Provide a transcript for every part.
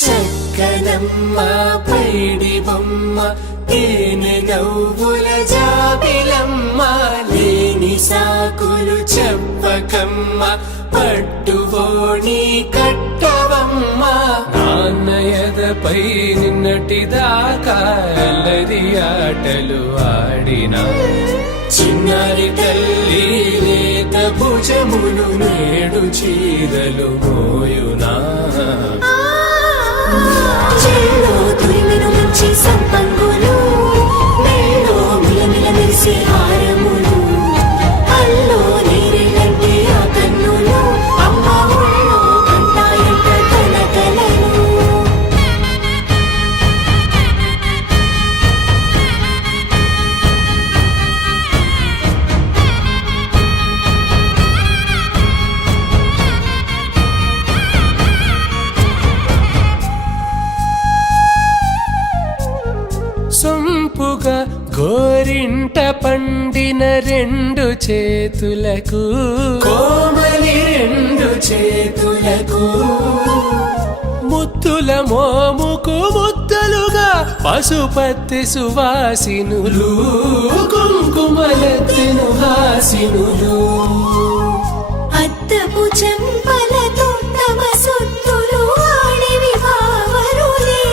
చక్కనమ్మ పైడి బొమ్మ తేనె నవ్వుల జాబిలమ్మ లేని సాకులు చెప్పకమ్మ పట్టువోణి కట్టవమ్మ నాన్నయదపై నిన్నటిదాకా అల్లరి ఆటలు ఆడినా చిన్నారి తల్లి లేత భుజములు నేడు చీరలు మోయునా చెల్లో తురిమిను మంచి సంపంగులు మెల్లో మిలమిల మెరిసే హారములు అల్లో నీరెళ్ళంటే ఆ కన్నులు అమ్మ ఒళ్ళో కంటాయంట కలకలను సొంపుగా గోరింట పండిన రెండు చేతులకు కోమలి రెండు చేతులకు ముద్దుల మోముకు ముద్దలుగా పశుపతి సువాసినులు కుంకుమలెత్తిను హాసినులు అద్దపు చెంపలతో తమ సొత్తులు ఆడివి భావరులే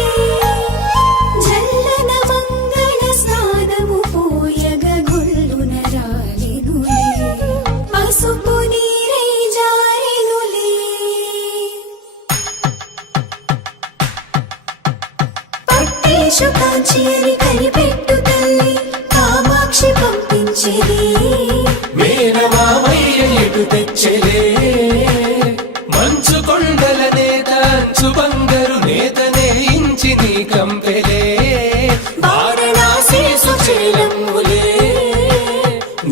జల్లన మంగళ స్నానము పోయగ గొల్లున రాలినులే పసుపు నీరై జారినులే పట్టేషు కాంచేరి కనిపెట్టు తల్లి కామాక్షి పంపించేది మేనమామయ్య ఎటు తెచ్చలే మంచు కొండల నేత అంచు బంగారు నేతనే ఇంచి నీ కంపెలే వారణాసి సుచేలమ్ములే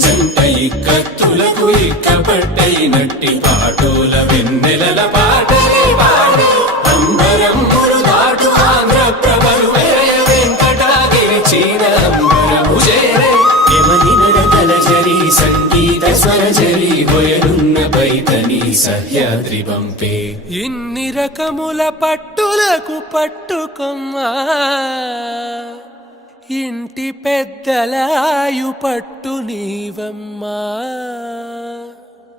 జంట ఇక్కత్తులకు ఇక్కపట్టైనట్టి పాటోల వెన్నెలల పాటలే పాడే అంబరమ్ములు దాటు ఆంధ్ర ప్రభలు వేయ వెంకటాగిరి చీన అంబరము చేరే యమనినరతలజరి సంగీత స్వరజరి హొయలున్న పైతని సహ్యాద్రి పంపే ఇన్ని రకముల పట్టులకు పట్టుకొమ్మా ఇంటి పెద్దలాయు పట్టు నీవమ్మా